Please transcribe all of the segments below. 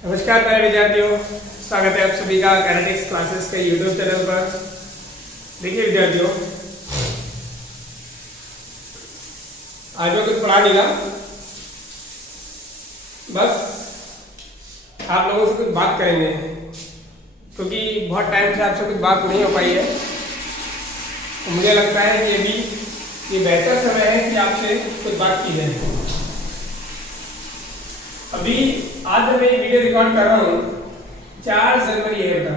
नमस्कार प्यारे विद्यार्थियों, स्वागत है आप सभी का कैनेटिक्स क्लासेस के यूट्यूब चैनल पर। देखिए विद्यार्थियों, आज मैं कुछ पढ़ा नहीं रहा, बस आप लोगों से कुछ बात करेंगे क्योंकि बहुत टाइम से आपसे कुछ बात नहीं हो पाई है। तो मुझे लगता है कि अभी ये बेहतर समय है कि आपसे कुछ बात की जाए। अभी आज मैं ये वीडियो रिकॉर्ड कर रहा हूँ 4 जनवरी है बेटा,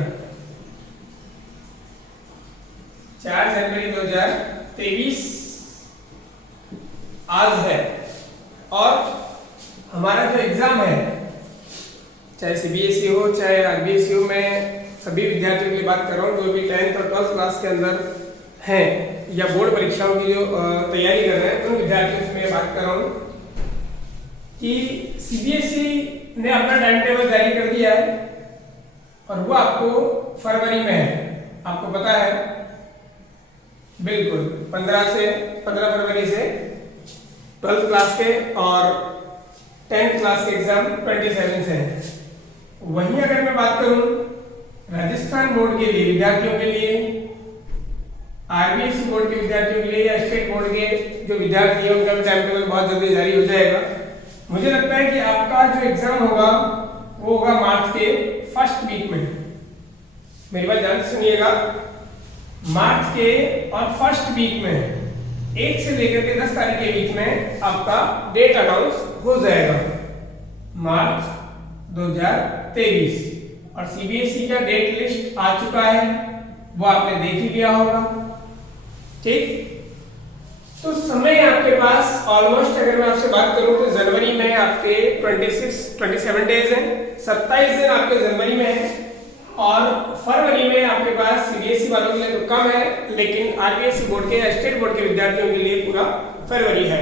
4 जनवरी 2023 आज है। और हमारा जो एग्जाम है, चाहे सीबीएसई हो चाहे आरबीएसई हो, मैं सभी विद्यार्थियों के लिए बात कर रहा हूँ जो भी 10th और 12th क्लास के अंदर हैं या बोर्ड परीक्षाओं की जो तैयारी कर रहे हैं उन विद्यार्थियों से मैं बात कर रहा हूँ कि सीबीएसई ने अपना टाइम टेबल जारी कर दिया है और वो आपको फरवरी में है। आपको पता है बिल्कुल 15 फरवरी से 12th क्लास के और 10th क्लास के एग्जाम 27 से है। वहीं अगर मैं बात करूं राजस्थान बोर्ड के लिए विद्यार्थियों के लिए, आरबीएसई बोर्ड के विद्यार्थियों के लिए या स्टेट बोर्ड के जो विद्यार्थी हैं उनका भी टाइम टेबल बहुत जल्दी जारी हो जाएगा। मुझे लगता है कि आपका जो एग्जाम होगा वो होगा मार्च के फर्स्ट वीक में। मेरी बात ध्यान से सुनिएगा, मार्च के और फर्स्ट वीक में 1 से लेकर के 10 तारीख के बीच में आपका डेट अनाउंस हो जाएगा, मार्च 2023। और सीबीएसई का डेट लिस्ट आ चुका है, वो आपने देख ही लिया होगा। ठीक, तो समय आपके पास ऑलमोस्ट, अगर मैं आपसे बात करूं तो जनवरी में आपके 27 डेज हैं, 27 दिन आपके जनवरी में है। और फरवरी में आपके पास सीबीएसई वालों के लिए तो कम है, लेकिन आरबीएसई बोर्ड के या स्टेट बोर्ड के विद्यार्थियों के लिए पूरा फरवरी है।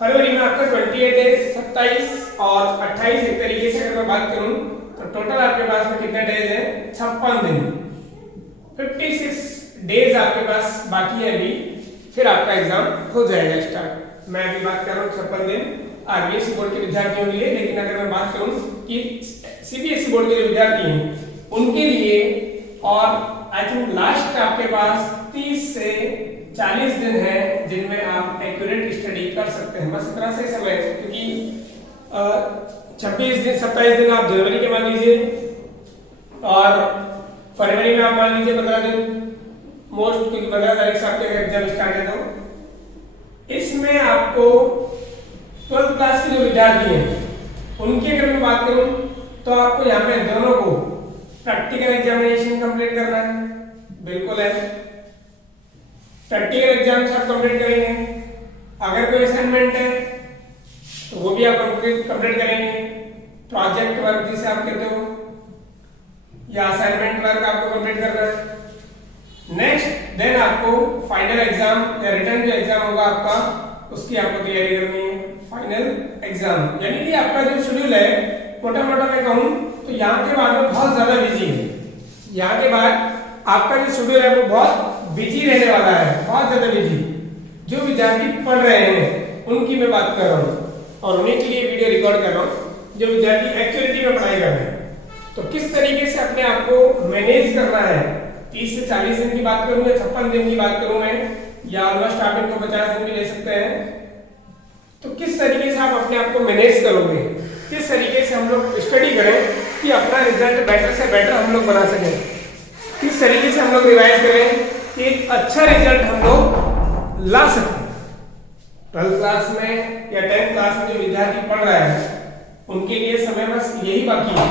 फरवरी में आपका 28 डेज, 27 और 28 एक तरीके से अगर मैं बात करूं तो टोटल आपके पास में कितने डेज हैं? 56 दिन, 56 डेज आपके पास बाकी है अभी, फिर आपका एग्जाम हो जाएगा स्टार्ट। मैं अभी बात कर रहा हूँ 56 दिन आरबीएसई बोर्ड के विद्यार्थियों के लिए, लेकिन अगर मैं बात करूँ कि सीबीएसई बोर्ड के जो विद्यार्थी हैं उनके लिए, और आई थिंक लास्ट आपके पास 30 से 40 दिन है जिनमें आप एक्यूरेट स्टडी कर सकते हैं। बस इतना से समय है, क्योंकि 26 दिन 27 दिन आप जनवरी के मान लीजिए और फरवरी में आप मान लीजिए 15 दिन मोस्ट, क्योंकि 15 तारीख से आपके एग्जाम स्टार्ट है। तो इसमें आपको 12th क्लास के जो विद्यार्थी हैं उनकी अगर मैं बात करूं तो आपको यहाँ पे दोनों को प्रैक्टिकल एग्जामिनेशन कंप्लीट करना है, बिल्कुल है। प्रैक्टिकल एग्जाम आप कंप्लीट करेंगे, अगर कोई असाइनमेंट है तो वो भी आप कंप्लीट करेंगे। प्रोजेक्ट वर्क जिसे आप कहते हो या असाइनमेंट वर्क आपको कंप्लीट करना है। नेक्स्ट देन आपको फाइनल एग्जाम या रिटर्न जो एग्जाम होगा आपका, उसकी आपको तैयारी करनी है, फाइनल एग्जाम। यानी कि आपका जो शेड्यूल है मोटा मोटा मैं कहूं तो यहाँ के बाद में बहुत ज्यादा बिजी है। यहाँ के बाद आपका जो शेड्यूल है वो बहुत बिजी रहने वाला है, बहुत ज्यादा बिजी। जो विद्यार्थी पढ़ रहे हैं उनकी मैं बात कर रहा हूँ और उन्हीं के लिए वीडियो रिकॉर्ड कर रहा हूँ जो विद्यार्थी एक्चुअलिटी में पढ़ाई कर रहे हैं। तो किस तरीके से अपने आप को मैनेज करना है, 30 से 40 दिन की बात करूं या 56 दिन की बात करूं मैं, या ऑलमोस्ट आप इनको 50 दिन भी ले सकते हैं। तो किस तरीके से आप अपने आप को मैनेज करोगे, किस तरीके से हम लोग स्टडी करें कि अपना रिजल्ट बेटर से बेटर हम लोग बना सकें, किस तरीके से हम लोग रिवाइज करें कि एक अच्छा रिजल्ट हम लोग ला सकें। 12th क्लास में या 10th क्लास में जो विद्यार्थी पढ़ रहा है उनके लिए समय बस यही बाकी है।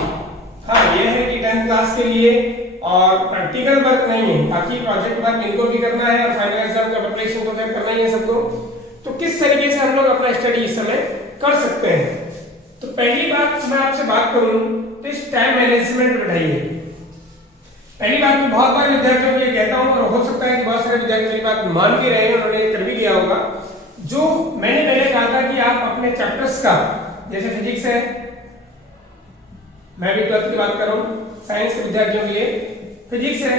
हाँ, यह है कि 10th क्लास के लिए और प्रैक्टिकल वर्क नहीं है, बाकी प्रोजेक्ट वर्क इनको भी करना है और फाइनल एग्जाम का प्रिपरेशन तो करना ही है सबको। तो किस तरीके से हम लोग अपना स्टडी इस समय कर सकते हैं? तो पहली बात मैं आपसे बात करूं तो इस टाइम मैनेजमेंट बढ़ाइए। पहली बात मैं बहुत बार विद्यार्थियों को ये कहता हूं और हो सकता है कि बहुत सारे विद्यार्थी मेरी बात मान भी रहे हैं, उन्होंने कर भी लिया होगा। जो मैंने पहले कहा था कि आप अपने चैप्टर्स का, जैसे फिजिक्स है, मैं भी 12th की बात कर रहा हूँ, साइंस के विद्यार्थियों के लिए फिजिक्स है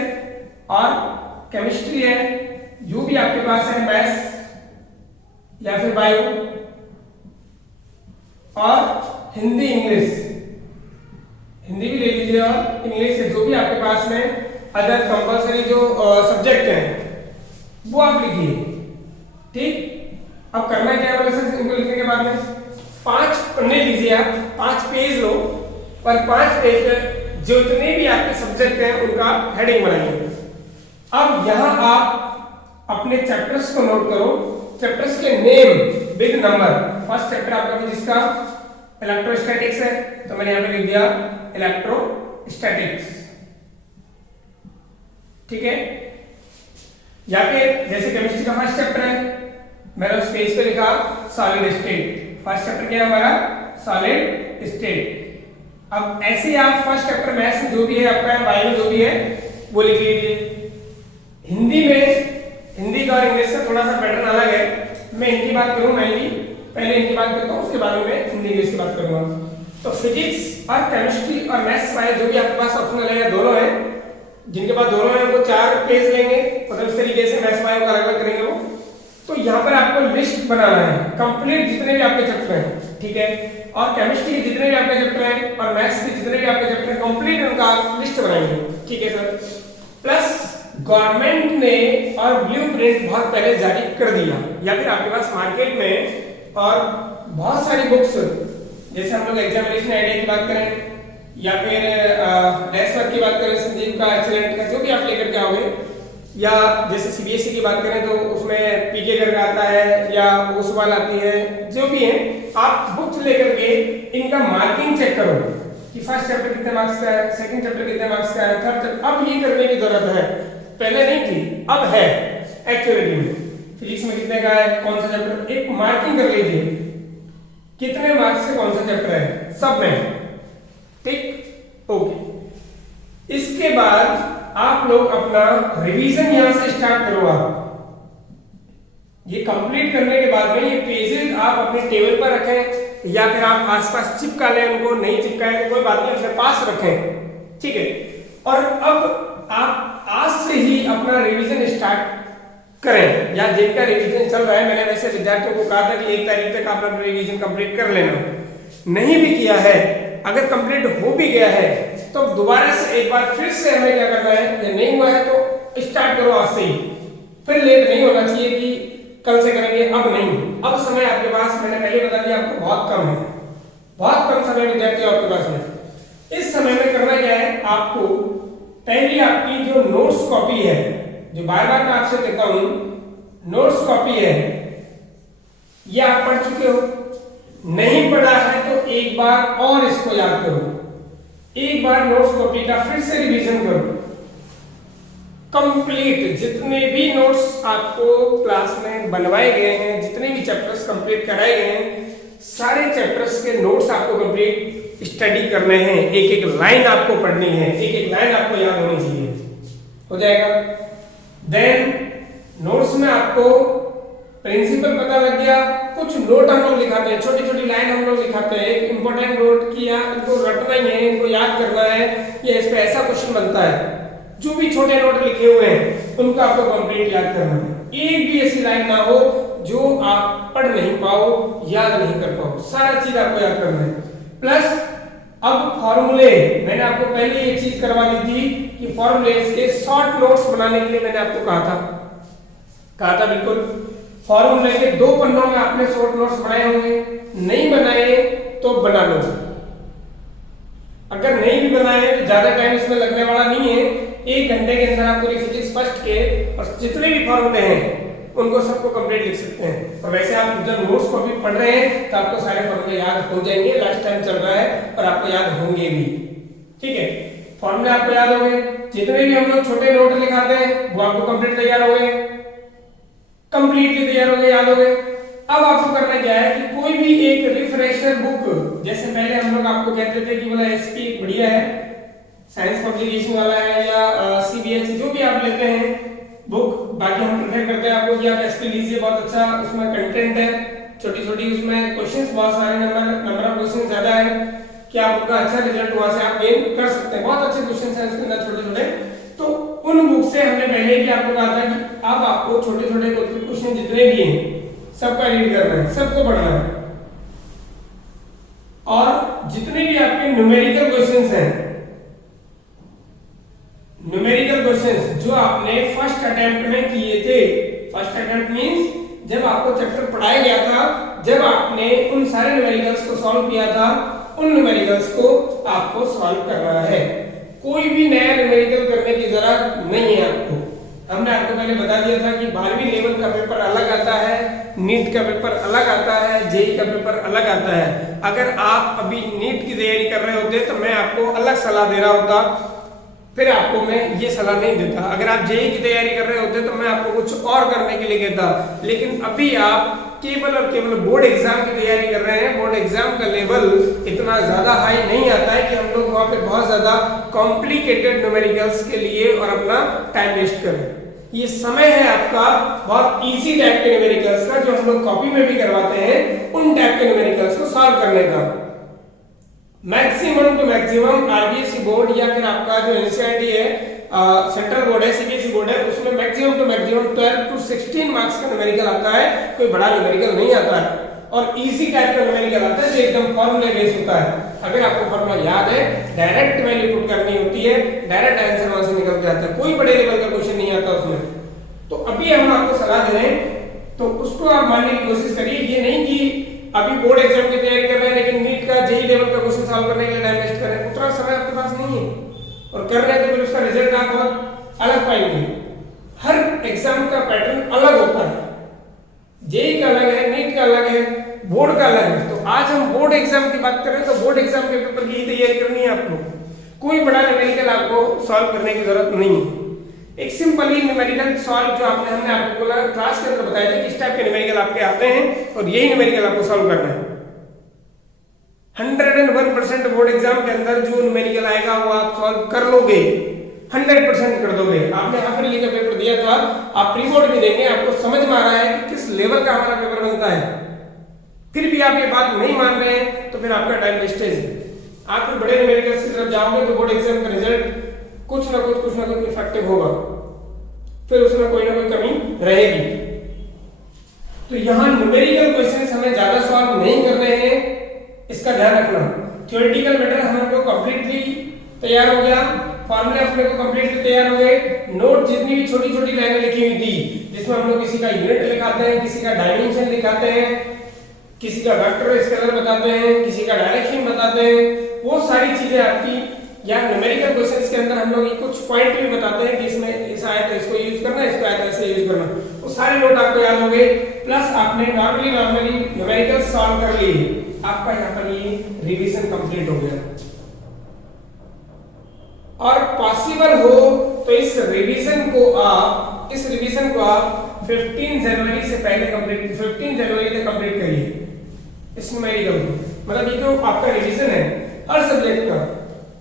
और केमिस्ट्री है, जो भी आपके पास है मैथ्स या फिर बायो और हिंदी इंग्लिश, हिंदी भी ले लीजिए और इंग्लिश से जो भी आपके पास में अदर कंपलसरी जो सब्जेक्ट हैं वो आप लिखिए। ठीक, अब करना क्या है बोले सर, इनको लिखने के बाद में 5 पन्ने लीजिए, आप 5 पेज लो और 5 पेज पे जितने भी आपके सब्जेक्ट हैं उनका हेडिंग बनाइए। अब यहाँ आप अपने चैप्टर्स को नोट करो, चैप्टर्स के name with number. First chapter आपका फिजिक्स का इलेक्ट्रोस्टैटिक्स है, तो मैंने यहाँ पे लिख दिया इलेक्ट्रोस्टैटिक्स। ठीक है, या फिर जैसे केमिस्ट्री का फर्स्ट चैप्टर है, मैंने उस पेज पे लिखा सॉलिड स्टेट। फर्स्ट चैप्टर क्या है हमारा, सॉलिड स्टेट। अब ऐसे ही आप फर्स्ट चैप्टर मैथ्स में जो भी है आपका, बायो जो भी है वो लिख लीजिए। हिंदी में, हिंदी का और इंग्लिश का थोड़ा सा पैटर्न अलग है। मैं हिंदी बात करूंगा, पहले हिंदी बात करता हूँ, उसके बाद में हिंदी इंग्लिश की बात करूंगा। तो फिजिक्स और केमिस्ट्री और मैथ्स वाले जो भी आपके पास ऑप्शनल है, या दोनों है, जिनके पास दोनों है वो 4 पेज लेंगे, मतलब इस तरीके से मैथ्स वाले को अलग अलग करेंगे वो। तो यहाँ पर आपको लिस्ट बनाना है कंप्लीट जितने भी आपके चैप्टर हैं। ठीक है, और केमिस्ट्री के जितने भी आपके चैप्टर हैं और मैथ्स के जितने भी आपके चैप्टर हैं कंप्लीट उनका लिस्ट बनाएंगे। ठीक है सर, प्लस गवर्नमेंट ने और ब्लूप्रिंट बहुत पहले जारी कर दिया, या फिर आपके पास मार्केट में और बहुत सारी बुक्स, जैसे हम लोग एग्जामिनेशन आइडिया की बात करें या फिर डेस्क वर्क की बात करें, संजीव का, एक्सीलेंट का, जो भी आप लेकर के आओगे, या जैसे सीबीएसई की बात करें तो उसमें पीके करके आता है या वो सवाल आती है, जो भी है आप बुक्स लेकर के इनका मार्किंग चेक करो कि फर्स्ट चैप्टर कितने मार्क्स का है, सेकंड चैप्टर कितने मार्क्स का है, थर्ड चैप्टर। अब ये करने की जरूरत है, पहले नहीं थी, अब है एक्चुअली में। फिजिक्स में कितने का है, कौन सा चैप्टर, एक मार्किंग कर लीजिए कितने मार्क्स से कौन सा चैप्टर है सब में। ठीक, ओके। इसके बाद आप लोग अपना रिवीजन यहां से स्टार्ट करो। आप ये कंप्लीट करने के बाद में ये पेजेस आप अपने टेबल पर रखें या फिर आप आसपास चिपका लें, उनको नहीं चिपकाए तो कोई बात नहीं, अपने पास रखें। ठीक है, और अब आप आज से ही अपना रिवीजन स्टार्ट करें, या जिनका रिवीजन चल रहा है, मैंने वैसे विद्यार्थियों को कहा था कि 1 तारीख तक आप अपना रिवीजन कंप्लीट कर लेना। नहीं भी किया है, अगर कंप्लीट हो भी गया है तो दोबारा से एक बार फिर से हमें क्या करना है, या नहीं हुआ है तो स्टार्ट करो आज से ही, फिर लेट नहीं होना चाहिए कि कल से करेंगे, अब नहीं। अब समय आपके पास, मैंने पहले बता दिया आपको, बहुत कम है, बहुत कम समय विद्यार्थी आपके पास में। इस समय में करना क्या है, आपको पहली आपकी जो नोट्स कॉपी है, जो बार बार मैं आपसे कहता हूं, नोट्स कॉपी है, ये आप पढ़ चुके हो, नहीं पढ़ा है तो एक बार और इसको याद करो, एक बार नोट्स कॉपी का फिर से रिवीजन करो कंप्लीट। जितने भी नोट्स आपको क्लास में बनवाए गए हैं, जितने भी चैप्टर्स कंप्लीट कराए गए हैं, सारे चैप्टर्स के नोट्स आपको कंप्लीट स्टडी करने हैं, एक एक लाइन आपको पढ़नी है, एक एक लाइन आपको याद होनी चाहिए, हो जाएगा। देन नोट्स में आपको प्रिंसिपल पता लग गया, कुछ नोट हम लोग लिखाते हैं, छोटी छोटी लाइन हम लोग लिखाते हैं, एक इंपॉर्टेंट नोट किया, इनको रटना ही है, इनको याद करना है, या इस पे ऐसा क्वेश्चन बनता है। जो भी छोटे नोट लिखे हुए हैं उनको आपको कंप्लीट याद करना है। एक भी ऐसी लाइन ना हो जो आप पढ़ नहीं पाओ, याद नहीं कर पाओ, सारा चीज आपको याद करना है। प्लस अब फॉर्मूले, मैंने आपको पहले ये चीज करवा दी थी कि फॉर्मूलेस के शॉर्ट नोट्स बनाने के लिए मैंने आपको कहा था बिल्कुल। फॉर्मूले के 2 पन्नों में आपने शॉर्ट नोट्स बनाए होंगे, नहीं बनाए तो बना लो। अगर नहीं भी बनाए तो ज्यादा टाइम इसमें लगने वाला नहीं है, 1 घंटे के अंदर आप पूरी फिजिक्स फर्स्ट के और जितने भी फॉर्मूले हैं उनको सबको कंप्लीट लिख सकते हैं। और वैसे आप जब नोट्स को भी पढ़ रहे हैं तो आपको सारे फॉर्मूले याद हो जाएंगे, लास्ट टाइम चल रहा है और आपको याद होंगे भी। ठीक है, फॉर्मूले आपको याद हो गए, जितने भी हम लोग छोटे नोट लिखाते हैं वो आपको कंप्लीट तैयार हो गए, कंप्लीटली तैयार हो गए, याद हो गए। अब आपको करना क्या है कि कोई भी एक रिफ्रेशर बुक, जैसे पहले हम लोग आपको कहते थे कि बोला एसपी बढ़िया है, साइंस पब्लिकेशन वाला है, या सीबीएसई, जो भी आप लेते हैं बुक, बाकी हम प्रेफर करते हैं आपको कि आप एसपी लीजिए, बहुत अच्छा उसमें कंटेंट है, छोटी छोटी उसमें क्वेश्चंस बहुत सारे, नंबर ऑफ क्वेश्चन ज्यादा है कि आप उनका अच्छा रिजल्ट वहां से आप गेन कर सकते हैं, बहुत अच्छे क्वेश्चंस हैं उसके अंदर छोटे छोटे। तो उन बुक से हमने पहले ही आपको कहा था कि अब आपको छोटे छोटे क्वेश्चन जितने भी हैं सबका रीड करना है, सबको पढ़ना है। और जितने भी आपके न्यूमेरिकल क्वेश्चंस हैं, न्यूमेरिकल क्वेश्चंस जो आपने फर्स्ट अटेम्प्ट में किए थे, फर्स्ट अटेम्प्ट मींस जब आपको चैप्टर पढ़ाया गया था, जब आपने उन सारे न्यूमेरिकल्स को सॉल्व किया था, उन न्यूमेरिकल्स को आपको सॉल्व करना है। कोई भी नया न्यूमेरिकल करने की जरूरत नहीं है आपको। हमने आपको पहले बता दिया था कि 12वीं लेवल का पेपर अलग आता है, नीट का पेपर अलग आता है, जेई का पेपर अलग आता है। अगर आप अभी नीट की तैयारी कर रहे होते तो मैं आपको अलग सलाह दे रहा होता, फिर आपको मैं ये सलाह नहीं देता। अगर आप जेई की तैयारी कर रहे होते तो मैं आपको कुछ और करने के लिए कहता। लेकिन अभी आप केवल और केवल बोर्ड एग्जाम की तैयारी कर रहे हैं। बोर्ड एग्जाम का लेवल इतना ज्यादा हाई नहीं आता है कि हम लोग वहां पे बहुत ज्यादा कॉम्प्लिकेटेड न्यूमेरिकल्स के लिए और अपना टाइम वेस्ट करें। ये समय है आपका बहुत इजी टाइप के न्यूमेरिकल्स का, जो हम लोग कॉपी में भी करवाते हैं, उन टाइप के न्यूमेरिकल्स को सॉल्व करने का। Maximum to maximum RBSE board या फिर आपका जो एनसीईआरटी है, सेंट्रल बोर्ड है, सीबीएसई बोर्ड है, उसमें maximum to maximum 12 to 16 marks का न्यूमेरिकल आता है। कोई बड़ा न्यूमेरिकल नहीं आता है और इजी टाइप का न्यूमेरिकल आता है जो एकदम फॉर्मूला बेस्ड होता है। अगर आपको फॉर्मूला याद है, डायरेक्ट वैल्यू पुट करनी होती है, डायरेक्ट आंसर वहां से निकल के आता है, कोई बड़े लेवल का क्वेश्चन नहीं आता उसमें। तो अभी हम आपको सलाह दे रहे हैं तो उसको आप मानने की कोशिश करिए। ये नहीं कि अभी बोर्ड एग्जाम की तैयारी कर रहे हैं लेकिन नीट का जेई लेवल का क्वेश्चन सॉल्व करने के लिए टाइम वेस्ट कर रहे हैं, उतना समय आपके पास नहीं है और कर रहे हैं तो फिर उसका रिजल्ट आप बहुत अलग पाएंगे। हर एग्जाम का पैटर्न अलग होता है, जेई का अलग है, नीट का अलग है, बोर्ड का अलग है। तो आज हम बोर्ड एग्जाम की बात करें तो बोर्ड एग्जाम के पेपर की तैयारी करनी है आपको। कोई बड़ा न्यूमेरिकल आपको सॉल्व करने की जरूरत नहीं है। एक सिंपल ही न्यूमेरिकल सॉल्व जो हमने आपको क्लास के अंदर बताया था कि इस टाइप के न्यूमेरिकल आपके आते हैं और यही न्यूमेरिकल आपको सॉल्व करना है। 101% बोर्ड एग्जाम के अंदर जो न्यूमेरिकल आएगा वो आप सॉल्व कर लोगे, 100% कर दोगे। आपने हाफ ईयरली का पेपर दिया था, आप प्री बोर्ड भी देंगे, आपको समझ में आ रहा है कि किस लेवल का हमारा पेपर बनता है, फिर भी आप ये बात नहीं मान रहे हैं तो फिर आपका टाइम वेस्टेज है। आप फिर बड़े न्यूमेरिकल्स की तरफ जाओगे तो बोर्ड एग्जाम का रिजल्ट कुछ ना कुछ इफेक्टिव होगा, फिर उसमें कोई ना कोई कमी रहेगी। तो यहाँ न्यूमेरिकल क्वेश्चंस हमें ज्यादा सॉल्व नहीं करने हैं, इसका ध्यान रखना। थ्योरेटिकल मैटर हमारे कंप्लीटली तैयार हो गया, फॉर्मूले अपने को कंप्लीटली तैयार हो गए, नोट जितनी भी छोटी छोटी लाइनें लिखी हुई थी जिसमें हम लोग किसी का यूनिट लिखाते हैं, किसी का डायमेंशन लिखाते हैं, किसी का वेक्टर स्केलर बताते हैं, किसी का डायरेक्शन बताते हैं, वो सारी चीजें आपकी या न्यूमेरिकल क्वेश्चंस के अंदर हम लोग कुछ पॉइंट भी बताते हैं कि इसमें ऐसा आया तो इसको यूज करना है, इसको आया तो ऐसे यूज करना, वो सारे नोट आपको याद हो गए। प्लस आपने नॉर्मली न्यूमेरिकल सॉल्व कर लिए, आपका यहाँ पर ये रिवीजन कंप्लीट हो गया। और पॉसिबल हो तो इस रिवीजन को आप 15 जनवरी से पहले कंप्लीट, 15 जनवरी तक कंप्लीट करिए इस न्यूमेरिकल को। मतलब ये जो आपका रिवीजन है हर सब्जेक्ट का,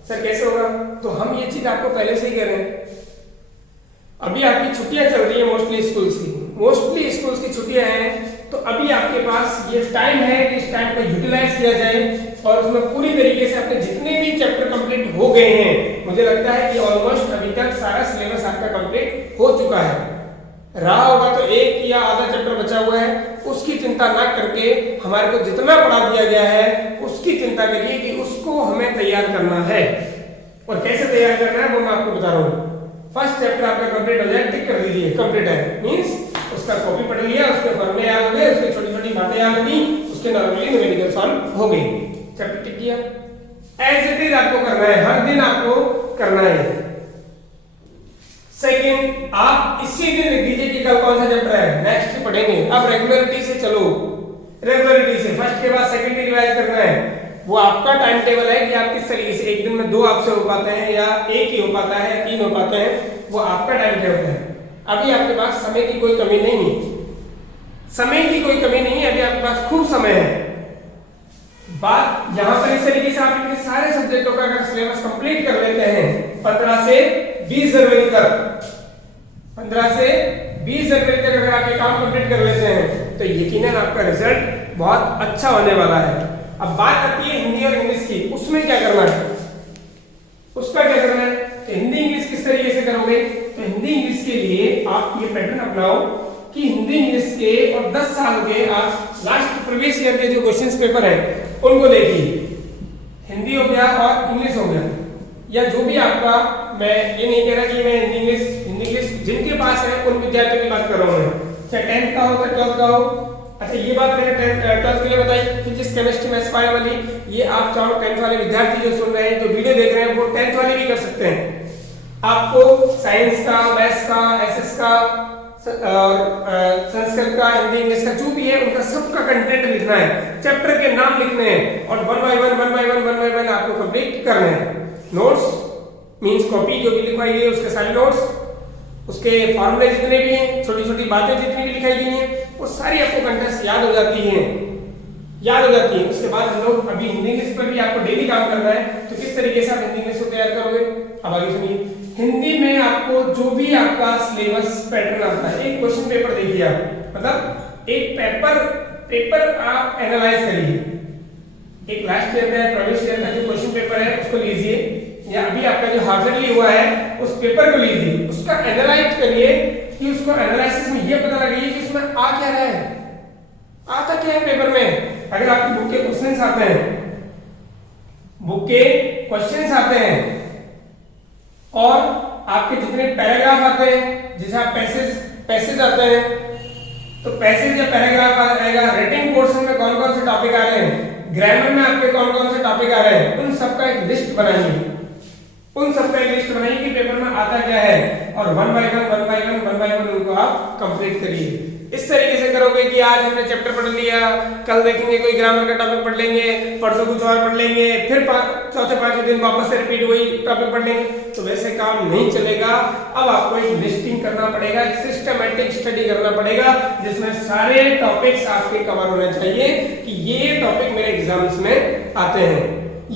सर कैसे होगा, तो हम ये चीज आपको पहले से ही कर रहे हैं। अभी आपकी छुट्टियां चल रही है मोस्टली स्कूल्स की छुट्टियां हैं, तो अभी आपके पास ये टाइम है कि इस टाइम को यूटिलाइज किया जाए और उसमें पूरी तरीके से अपने जितने भी चैप्टर कंप्लीट हो गए हैं, मुझे लगता है कि ऑलमोस्ट अभी तक सारा सिलेबस आपका कंप्लीट हो चुका है। रहा होगा तो एक या आधा चैप्टर बचा हुआ है, उसकी चिंता ना करके हमारे को जितना पढ़ा दिया गया है उसकी चिंता करिए कि उसको हमें तैयार करना है। और कैसे तैयार करना है वो मैं आपको बता रहा हूँ। फर्स्ट चैप्टर आपका कंप्लीट हो जाए, टिक कर दीजिए कंप्लीट है, मींस उसका कॉपी पढ़ लिया, उसके फॉर्मूले याद हो गए, उसकी छोटी छोटी बातें याद होगी, उसके नॉर्मली न्यूमेरिकल सॉल्व हो गई, चैप्टर टिक किया। एज इट इज आपको करना है, हर दिन आपको करना है। सेकंड, आप इसी दिन लिख दीजिए कि कल कौन सा चैप्टर है, नेक्स्ट पढ़ेंगे। अब रेगुलरिटी से चलो, रेगुलरिटी से फर्स्ट के बाद सेकंड भी रिवाइज करना है। वो आपका टाइम टेबल है कि आप किस तरीके से एक दिन में 2 आपसे हो पाते हैं या एक ही हो पाता है या 3 हो पाते हैं, वो आपका टाइम टेबल है। अभी आपके पास समय की कोई कमी नहीं है, समय की कोई कमी नहीं है, अभी आपके पास खूब समय है। बात यहाँ पर इस तरीके से आप इतने सारे सब्जेक्टों का अगर सिलेबस कंप्लीट कर लेते हैं 15 से 20 जनवरी तक, 15 से 20 जनवरी तक अगर आप ये काम कंप्लीट कर लेते हैं तो यकीनन आपका रिजल्ट बहुत अच्छा होने वाला है। अब बात आती है हिंदी और इंग्लिश की, उसमें क्या करना है, उसका क्या करना है, तो हिंदी इंग्लिश किस तरीके से करोगे, तो हिंदी इंग्लिश के लिए आप ये पैटर्न अपनाओ कि हिंदी इंग्लिश के और 10 साल के आप लास्ट प्रीवियस ईयर के जो क्वेश्चंस पेपर है उनको देखिए। हिंदी हो गया और इंग्लिश हो गया, या जो भी आपका, मैं ये नहीं कह रहा कि मैं हिंदी इंग्लिश जिनके पास है उन विद्यार्थियों की बात कर रहा हूँ मैं, चाहे 10th का हो चाहे 12th का हो। अच्छा ये बात मैंने 12th के लिए बताई, फिजिक्स केमिस्ट्री मैथ्स बायो वाली, ये आप चाहो 10th वाले विद्यार्थी जो सुन रहे हैं, जो वीडियो देख रहे हैं, वो 10th वाले भी कर सकते हैं। आपको साइंस का, मैथ्स का, एसएस का और संस्कृत का, हिंदी इंग्लिश का जो भी है उनका सबका कंटेंट लिखना है, चैप्टर के नाम लिखने हैं और वन बाय वन आपको कंप्लीट करना है। नोट्स मींस कॉपी जो भी लिखवाई गई है उसके सारे नोट्स, उसके फॉर्मूले जितने भी हैं, छोटी छोटी बातें जितनी भी लिखाई गई हैं, वो सारी आपको कंटेंट्स याद हो जाती हैं। उसके बाद हम लोग अभी हिंदी इंग्लिश पर भी आपको डेली काम करना है, तो किस तरीके से आप हिंदी इंग्लिश को तैयार करोगे अब आगे सुनिए। हिंदी में आपको जो भी आपका सिलेबस पैटर्न आता है, एक क्वेश्चन पेपर देखिए आप, मतलब एक पेपर आप एनालाइज करिए। एक लास्ट ईयर का, प्रवेश ईयर का जो क्वेश्चन पेपर है उसको लीजिए, या अभी आपका जो हाफ ईयरली हुआ है उस पेपर को लीजिए, उसका एनालाइज करिए कि उसको एनालिसिस में ये पता लगाइए कि उसमें आ क्या रहा है, आता क्या है पेपर में। अगर आपकी बुक के क्वेश्चंस आते हैं और आपके जितने पैराग्राफ आते हैं, जैसे आप पैसेज आते हैं, तो पैसेज या पैराग्राफ आएगा, राइटिंग पोर्शन में कौन कौन से टॉपिक आ रहे हैं, ग्रामर में आपके कौन कौन से टॉपिक आ रहे हैं, उन सबका एक लिस्ट बनाइए। कि पेपर में आता क्या है, और वन बाय वन उनको आप कंप्लीट करिए। इस तरीके से करोगे कि आज हमने चैप्टर पढ़ लिया, कल देखेंगे कोई ग्रामर का टॉपिक पढ़ लेंगे, परसों कुछ और पढ़ लेंगे, फिर चौथे पांचवें दिन वापस से रिपीट वही टॉपिक पढ़ लेंगे, तो वैसे काम नहीं चलेगा। अब आपको एक लिस्टिंग करना पड़ेगा, एक सिस्टमैटिक स्टडी करना पड़ेगा, जिसमें सारे टॉपिक्स आपके कवर होने चाहिए कि ये टॉपिक मेरे एग्जाम्स में आते हैं,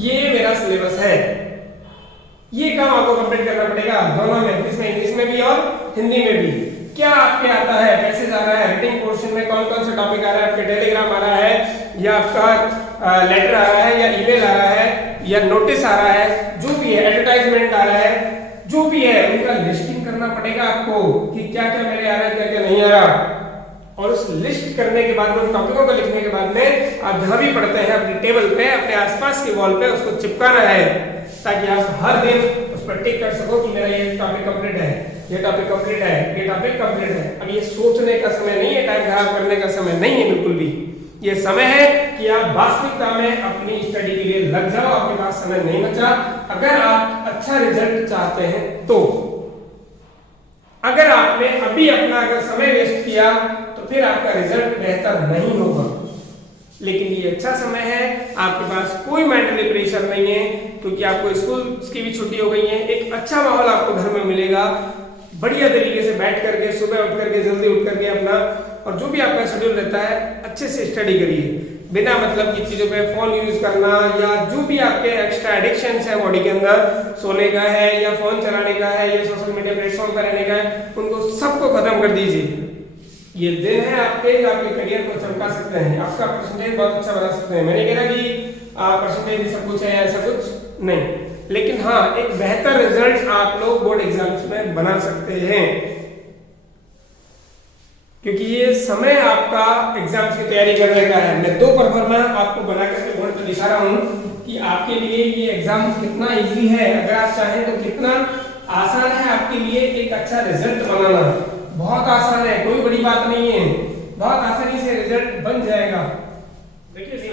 ये मेरा सिलेबस है। ये काम आपको कंप्लीट करना पड़ेगा दोनों में, इसमें इंग्लिश में भी और हिंदी में भी। क्या आपके आता है, मैसेज आ रहा है, राइटिंग पोर्शन में कौन कौन से टॉपिक आ रहा है, आपके टेलीग्राम आ रहा है, या आपका लेटर आ रहा है, या ईमेल आ रहा है, या नोटिस आ रहा है, जो भी है, एडवर्टाइजमेंट आ रहा है, जो भी है, उनका लिस्टिंग करना पड़ेगा आपको कि क्या क्या मेरे आ रहा है, क्या क्या नहीं आ रहा। और उस लिस्ट करने के बाद, उन टॉपिकों को लिखने के बाद में आप जहां भी पढ़ते हैं अपनी टेबल पे, अपने आसपास की वॉल पे उसको चिपकाना है, ताकि आप हर दिन उस पर टिक कर सको कि मेरा ये टॉपिक कंप्लीट है, ये टॉपिक कंप्लीट है, ये टॉपिक कंप्लीट है। अब ये सोचने का समय नहीं है, टाइम खराब करने का समय नहीं है बिल्कुल भी। ये समय है कि आप वास्तविकता में अपनी स्टडी के लिए लग जाओ, आपके पास समय नहीं बचा। अगर आप अच्छा रिजल्ट चाहते हैं तो, अगर आपने अभी अपना अगर समय वेस्ट किया तो फिर आपका रिजल्ट बेहतर नहीं होगा। लेकिन ये अच्छा समय है, आपके पास कोई मेंटली प्रेशर नहीं है, क्योंकि आपको स्कूल की भी छुट्टी हो गई है, एक अच्छा माहौल आपको घर में मिलेगा। बढ़िया तरीके से बैठ करके, सुबह उठ करके, जल्दी उठ करके अपना, और जो भी आपका शेड्यूल रहता है अच्छे से स्टडी करिए, बिना मतलब की चीजों पे फोन यूज करना, या जो भी आपके एक्स्ट्रा एडिक्शंस है बॉडी के अंदर, सोने का है या फोन चलाने का है या सोशल मीडिया प्लेटफॉर्म पर रहने का है, उनको सबको खत्म कर दीजिए। ये दिन है आपके जो आपके करियर को चमका सकते हैं, आपका परसेंटेज बहुत अच्छा बना सकते हैं। मैंने कहा कि परसेंटेज सब कुछ है, ऐसा कुछ नहीं, लेकिन हाँ एक बेहतर रिजल्ट आप लोग बोर्ड एग्जाम्स में बना सकते हैं, क्योंकि ये समय आपका एग्जाम्स की तैयारी करने का है। मैं 2 परफॉर्मा आपको बना करके बोर्ड पर दिखा रहा हूँ कि आपके लिए ये एग्जाम कितना इजी है, अगर आप चाहें तो कितना आसान है आपके लिए एक अच्छा रिजल्ट बनाना। बहुत आसान है, कोई बड़ी बात नहीं है, बहुत आसानी से रिजल्ट बन जाएगा। देखिए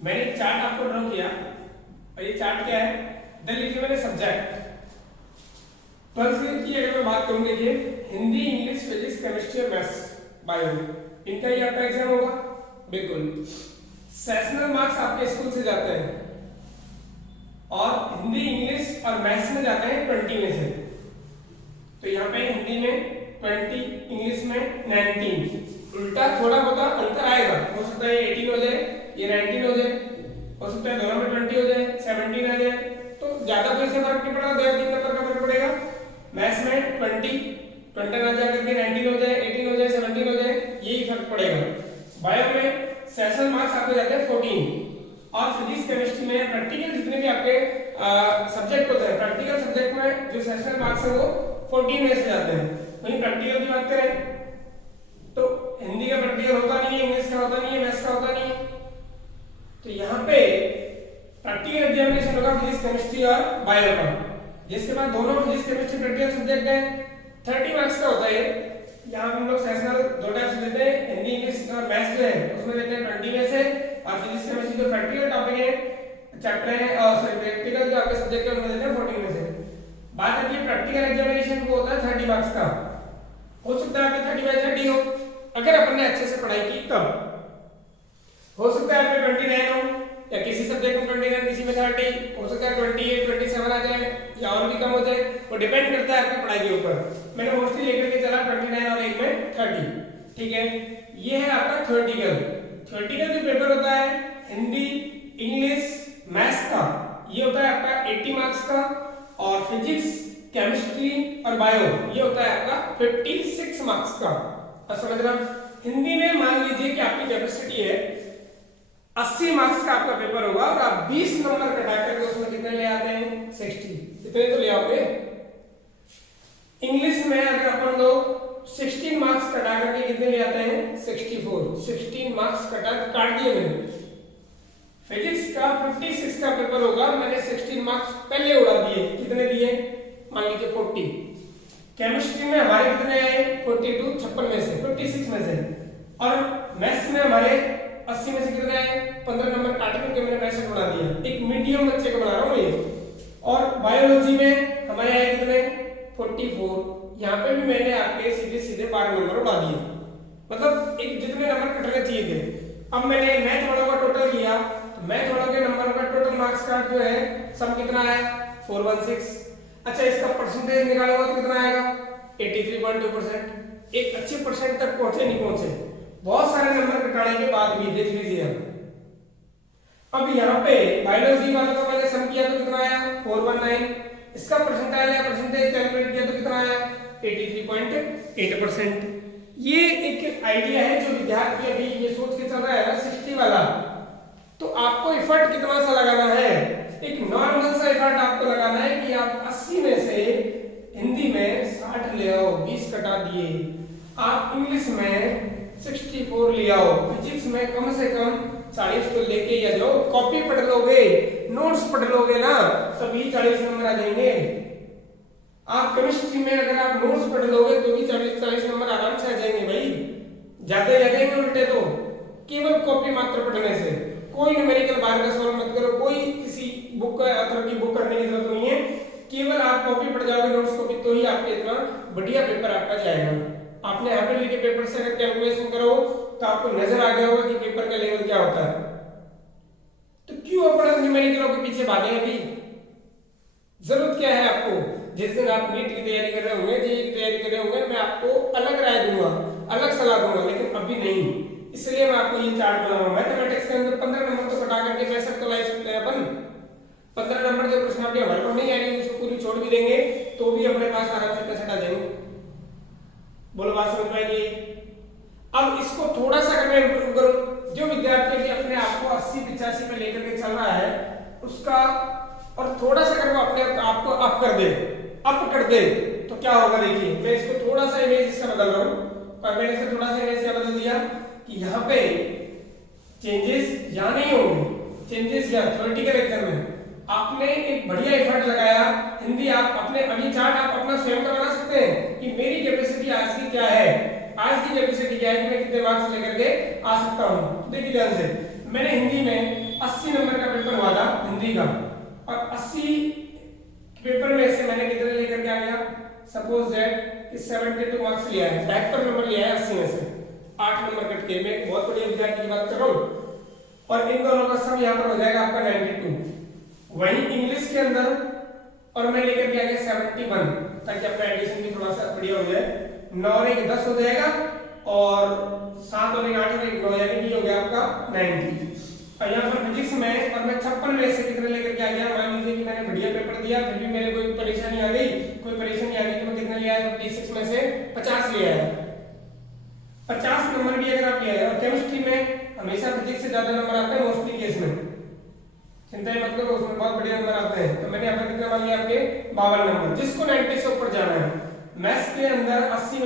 मैंने चार्ट आपको ड्रॉ किया, और ये चार्ट क्या है, इधर लिखिए मैंने सब्जेक्ट 12th की अगर मैं बात करूं, देखिए हिंदी, इंग्लिश, फिजिक्स, केमिस्ट्री और मैथ्स, बायो, इनका ही आपका एग्जाम होगा बिल्कुल। सेशनल मार्क्स आपके स्कूल से जाते हैं, और हिंदी, इंग्लिश और मैथ्स में जाते हैं 20 में से। तो यहाँ पे हिंदी में 20, इंग्लिश में 19, उल्टा थोड़ा बहुत अंतर आएगा, हो सकता है 18 हो जाए, ये 19 हो जाए, हो सकता है दोनों में 20 हो जाए, 17 आ जाए, तो ज्यादा कोई से फर्क नहीं पड़ेगा, 2-3 नंबर का फर्क पड़ेगा। मैथ्स में 20 ना जा करके 19 हो जाए, 18 हो जाए, 17 हो जाए, यही फर्क पड़ेगा। बायो में सेशन मार्क्स आपको जाते हैं 14, और फिजिक्स केमिस्ट्री में प्रैक्टिकल जितने भी आपके सब्जेक्ट होते हैं, प्रैक्टिकल सब्जेक्ट में जो सेशनल मार्क्स है वो 14 में से जाते हैं। वहीं प्रैक्टिकल की बात करें तो हिंदी का प्रैक्टिकल होता नहीं है, इंग्लिश का होता नहीं है, मैथ्स का होता नहीं है। तो यहाँ पे होगा फिजिक्स केमिस्ट्री और बायो का। जिसके बाद दोनों फिजिक्स केमिस्ट्री प्रैक्टिकल सब्जेक्ट है, 30 मार्क्स का होता है। यहाँ हम लोग सेशनल 2 टाइप्स देते हैं, हिंदी इंग्लिश और मैथ्स जो है उसमें देते हैं 20 में से, और फिजिक्स केमिस्ट्री जो प्रैक्टिकल टॉपिक है चैप्टर है और सॉरी प्रैक्टिकल जो आपके सब्जेक्ट है उनमें देते हैं 14 में से। बात आती है प्रैक्टिकल एग्जामिनेशन को होता है 30 मार्क्स का। हो सकता है आपके 30/30 हो अगर अपन ने अच्छे से पढ़ाई की तब, हो सकता है आपके 29 हो या किसी सब्जेक्ट में 29 किसी में 30, हो सकता है 28 27 आ जाए या और भी कम हो जाए, वो डिपेंड करता है आपकी पढ़ाई के ऊपर। मैंने मोस्टली लेकर के चला 29 और एक में 30, ठीक है। ये है आपका थ्योरेटिकल जो पेपर होता है हिंदी इंग्लिश मैथ्स का, ये होता है आपका 80 मार्क्स का, और फिजिक्स केमिस्ट्री और बायो ये होता है आपका 56 मार्क्स का। अब समझ रहे हो, हिंदी में मान लीजिए कि आपकी कैपेसिटी है 80 मार्क्स का आपका पेपर होगा और आप 20 नंबर कटा करके उसमें कितने ले आते हैं 60, कितने तो ले आओगे। इंग्लिश में अगर अपन लोग 16 मार्क्स कटा करके कितने ले आते हैं 64, 16 मार्क्स काट दिए मैंने। फिजिक्स का 56 का पेपर होगा, मैंने 16 मार्क्स पहले उड़ा दिए, कितने दिए मान लीजिए 40। केमिस्ट्री में हमारे कितने आए 42, 56 में से 56 में से, और मैथ्स में हमारे 80 में से कितने आए 15 नंबर काट करके मैंने 65 बना दिया। एक मीडियम बच्चे को बना रहा हूँ ये। और बायोलॉजी में हमारे आए कितने 44, यहाँ पे भी मैंने आपके सीधे 12 नंबर उड़ा दिए, मतलब एक जितने नंबर कटने चाहिए थे। अब मैंने मैथ वालों का टोटल किया, तो मैथ वालों के नंबर का टोटल मार्क्स का जो है सम कितना आया 416। अच्छा, इसका परसेंटेज निकालूंगा तो कितना आएगा 83.2%। एक अच्छे परसेंट तक पहुंचे नहीं पहुंचे, बहुत सारे नंबर कटाने के बाद भी देख लीजिए। अब यहाँ पे बायोलॉजी वालों का मैंने सम किया तो कितना आया 419, इसका परसेंटेज कैलकुलेट किया तो कितना आया 83.8%। ये एक आइडिया है जो विद्यार्थी अभी ये सोच के चल रहा है 60 वाला, तो आपको एफर्ट कितना सा लगाना है, एक नॉर्मल सा एफर्ट आपको लगाना है कि आप 80 में से हिंदी में 60 ले आओ, 20 कटा दिए। आप इंग्लिश में 64 ले आओ, फिजिक्स में कम से कम 40 तो लेके या जाओ। कॉपी पढ़ लोगे, नोट्स पढ़ लोगे ना, तभी 40 नंबर आ जाएंगे। आप केमिस्ट्री में अगर आप नोट्स पढ़ लोगे तो भी 40 नंबर आराम से आ जाएंगे भाई, ज्यादा जाएंगे उल्टे तो। केवल कॉपी मात्र पढ़ने से कोई न्यूमेरिकल बाहर का सॉल्व मत करो, कोई किसी बुक का अथर की बुक करने की जरूरत नहीं है, केवल आप कॉपी पढ़ जाओगे नोट्स कॉपी, तो ही आपके इतना बढ़िया पेपर आपका जाएगा। आपने यहाँ पे लिखे पेपर से अगर कैलकुलेशन करो तो आपको नजर आ गया होगा कि पेपर का लेवल क्या होता है। तो क्यों अपन न्यूमेरिकलों के पीछे भागे अभी, जरूरत क्या है आपको। जिस दिन आप नीट की तैयारी कर रहे होंगे, जेईई की तैयारी कर रहे होंगे, मैं आपको अलग राय दूंगा, अलग सलाह दूंगा, लेकिन अभी नहीं। इसलिए मैं आपको ये चार्ट बनाऊंगा। मैथमेटिक्स के अंदर 15 नंबर तो कटा करके 65 तो ला सकते हैं अपन। 15 नंबर जो प्रश्न आपके हमारे को नहीं आएंगे उसको पूरी छोड़ भी देंगे तो भी अपने पास आराम से 65 आ जाएंगे। बोलो बात समझ में आएगी। अब इसको थोड़ा सा अगर मैं इंप्रूव करूं, जो विद्यार्थी भी अपने आप को 80-85 पे लेकर के चल रहा है उसका, और थोड़ा सा अगर वो अपने आप को अप कर दे तो क्या होगा देखिए। मैं इसको थोड़ा सा इमेज इसका बदल रहा हूं, और मैंने इसको थोड़ा सा इमेज क्या बदल दिया कि यहाँ पे चेंजेस यहाँ नहीं होंगे, चेंजेस यहाँ थ्योरेटिकल एग्जाम में आपने एक बढ़िया एफर्ट लगाया। हिंदी आप अपने अभी चार्ट आप अपना स्वयं का बना सकते हैं कि मेरी कैपेसिटी आज की क्या है, आज की कैपेसिटी क्या है कि मैं कितने मार्क्स लेकर के आ सकता हूँ। देखिए ध्यान से, मैंने हिंदी में 80 नंबर का पेपर हुआ था हिंदी का, और 80 पेपर में से मैंने कितने लेकर के आ गया, सपोज दैट 72 मार्क्स लिया है, 72 नंबर लिया है 80 में से, 8 नंबर कट के। मैं बहुत बढ़िया विद्यार्थी की बात कर रहा हूँ, और इन दोनों का सम यहाँ पर हो जाएगा आपका 92। वही इंग्लिश के अंदर और मैं लेकर के आ गया 71, ताकि अपना एडिशन भी थोड़ा सा बढ़िया हो जाए। 9 और 1 10 हो जाएगा, और 7 और 1 8 और 1 9, यानी कि हो गया आपका 90। और यहाँ पर फिजिक्स में और मैं 56 में से कितने लेकर के आ गया, मान लीजिए कि मैंने बढ़िया पेपर दिया फिर भी मेरे कोई परेशानी आ गई, तो मैं कितने लिया है 56 में से 50 लिया है। 50 नंबर भी अगर आप लिया है, और केमिस्ट्री में हमेशा फिजिक्स से ज्यादा नंबर आते हैं मोस्टली केस में, चिंता ही मत करो, उसमें बहुत बढ़िया नंबर आते हैं। तो मैंने यहाँ पर कितना मान लिया आपके 52 नंबर, जिसको 90 से ऊपर जाना है। मैथ्स के अंदर 80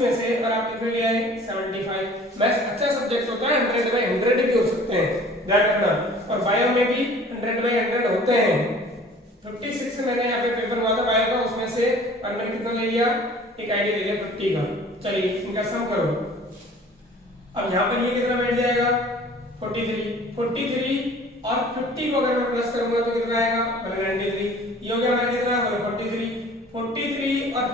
में से अगर आप कितने लिया है 75। मैथ्स अच्छा सब्जेक्ट होता है, 100/100 भी हो सकते हैं, ध्यान रखना। और बायो में भी 100/100 होते हैं, कितना बैठ जाएगा 43 और 50 को अगर मैं प्लस करूंगा तो कितना आएगा 93। ये हो गया हमारा कितना 43 और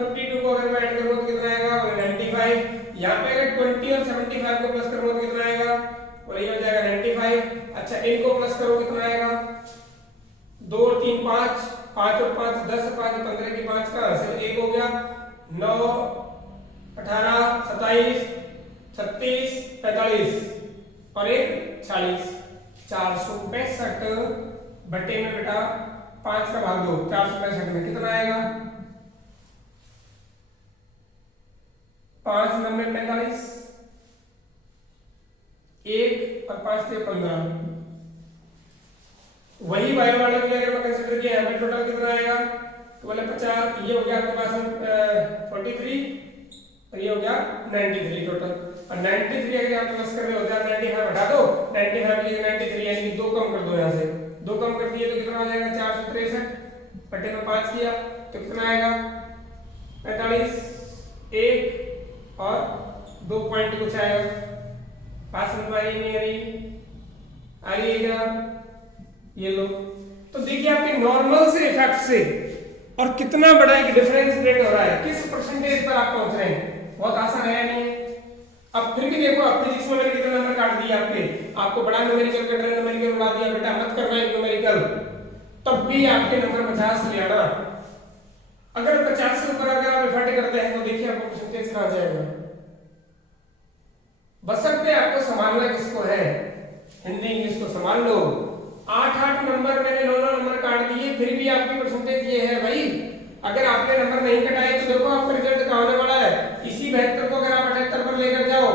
52 को अगर मैं ऐड करूंगा तो कितना आएगा 95। यहाँ पे अगर 20 और 75 को प्लस करूंगा तो कितना आएगा और ये हो जाएगा 95। अच्छा इनको प्लस करो कितना आएगा 2 और 3 5, 5 और 5 10, 5 15 की 5 का सिर्फ एक हो गया 9 18 27 36 45 और एक 40। 465 बटे में बेटा 5 का भाग दो 465 में कितना आएगा 5 9 45 1 और 5 से 15। वही वाले वाले को अगर मैं कंसीडर किया हमें टोटल कितना आएगा तो बोले 50। ये हो गया आपके पास 43 और ये हो गया 93 टोटल। और 93 अगर आप प्लस कर रहे हो जाए 95 हटा दो 95 की जगह 93 यानी कि 2 कम कर दो यहाँ से 2 कम कर दिए तो कितना आ जाएगा 463 बटे में 5 किया तो कितना आएगा 45 1 और 2 पॉइंट कुछ आएगा। पास में पारी नहीं आ रही है क्या ये लो। तो देखिए आपके नॉर्मल से इफेक्ट से और कितना बड़ा एक डिफरेंस क्रिएट हो रहा है, किस परसेंटेज पर आप पहुंच रहे हैं। बहुत आसान है नहीं है। अब फिर भी देखो आप फिजिक्स में मैंने कितना नंबर काट दिया आपको बड़ा न्यूमेरिकल कटर न्यूमेरिकल उड़ा दिया बेटा मत करना है न्यूमेरिकल, तब भी आपके नंबर 50 ले आना। अगर 50 से ऊपर अगर आप एफर्ट करते हैं तो देखिए आपको परसेंटेज कहां जाएगा। बस सकते आपको संभालना किसको है, हिंदी इंग्लिश को संभाल लो। 8 नंबर मैंने 9 नंबर काट दिए फिर भी आपकी परसेंटेज ये है भाई। अगर आपने नंबर नहीं कटाए तो देखो आपका रिजल्ट कहां होने वाला है। इसी 72 को अगर आप 78 पर लेकर जाओ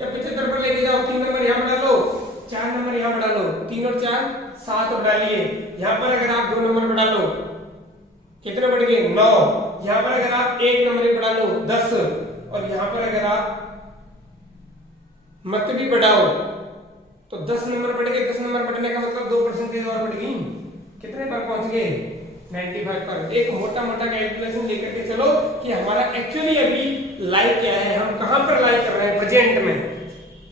या 75 पर लेकर जाओ 3 नंबर यहां बढ़ा लो 4 नंबर यहां बढ़ा लो 3 और 4 7 और डालिए। यहां पर अगर आप 2 नंबर बढ़ा लो कितने बढ़ गए 9। यहां पर अगर आप 1 नंबर बढ़ा लो 10 और यहां पर अगर आप मत भी बढ़ाओ तो 10 नंबर बढ़ गए। 10 नंबर बढ़ने का मतलब 2% और बढ़ गई। कितने पर पहुंच गए 95 पर। एक मोटा मोटा कैलकुलेशन लेकर के चलो कि हमारा एक्चुअली अभी लाई क्या है, हम कहां पर लाई कर रहे हैं प्रेजेंट में,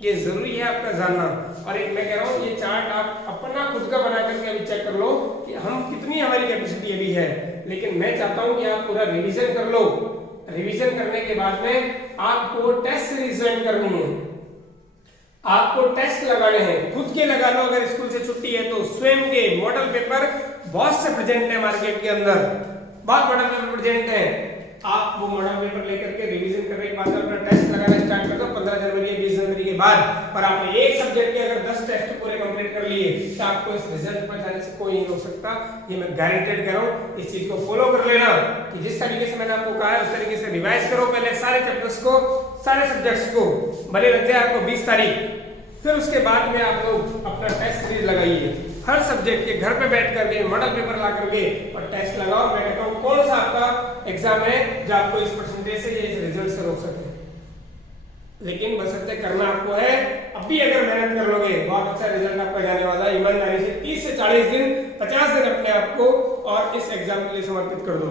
ये जरूरी है आपका जानना। और एक मैं कह रहा हूं ये चार्ट आप अपना खुद का बना करके अभी चेक कर लो कि हम कितनी हमारी कैपेसिटी अभी है। लेकिन मैं चाहता हूं कि आप पूरा रिवीजन कर लो। रिवीजन करने के बाद में आपको टेस्ट सीरीज करनी है, आपको टेस्ट लगाने हैं, खुद के लगा लो। अगर स्कूल से छुट्टी है तो स्वयं के मॉडल पेपर बहुत से प्रेजेंट है मार्केट के अंदर, बहुत मॉडल पेपर प्रेजेंट है। आप वो मॉडल पेपर लेकर के रिवीजन करने के बाद अपना टेस्ट लगाना स्टार्ट कर दो 15 जनवरी या 20 जनवरी के बाद। और आपने एक सब्जेक्ट के अगर 10 टेस्ट पूरे कंप्लीट कर लिए तो आपको इस रिजल्ट पर जाने से कोई नहीं रोक सकता। ये मैं गारंटेड कर रहा हूं। इस चीज को फॉलो कर लेना कि जिस तरीके से मैंने आपको कहा है उस तरीके से रिवाइज करो पहले सारे चैप्टर्स को, सारे सब्जेक्ट्स को। भले लग जाए आपको 20 तारीख, फिर उसके बाद में आप लोग अपना टेस्ट सीरीज लगाइए हर सब्जेक्ट के घर पे बैठ करके मॉडल पेपर ला करके और टेस्ट लगाओ। मैं कहता हूं कौन सा आपका एग्जाम है जो आपको इस परसेंटेज से या इस रिजल्ट से रोक सके। लेकिन बशर्ते करना आपको है। अभी अगर मेहनत कर लोगे बहुत अच्छा रिजल्ट आपका जाने वाला है। ईमानदारी से 30 से 40 दिन 50 दिन अपने आप को और इस एग्जाम के लिए समर्पित कर दो।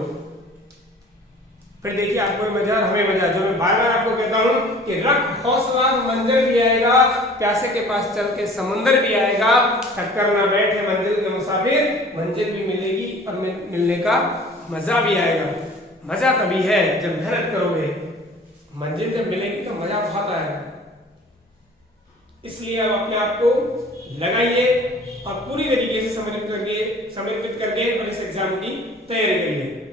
फिर देखिए आपको मजा हमें मजा। जो मैं बार बार आपको कहता हूं कि रख हौसला मंजिल भी आएगा, प्यासे के पास चल के समंदर भी आएगा। टक्कर ना बैठे मंजिल के मुसाफिर, मंजिल भी मिलेगी और मिलने का मजा भी आएगा। मजा तभी है जब मेहनत करोगे, मंजिल जब मिलेगी तो मजा बहुत आएगा। इसलिए आप अपने आप को लगाइए और पूरी तरीके से समर्पित करके और इस एग्जाम की तैयारी करिए।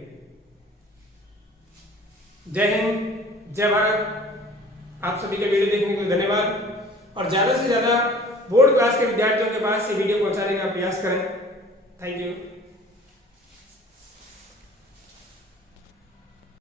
जय हिंद, जय भारत। आप सभी के वीडियो देखने के लिए धन्यवाद और ज्यादा से ज्यादा बोर्ड क्लास के विद्यार्थियों के पास ये वीडियो पहुंचाने का प्रयास करें। Thank you.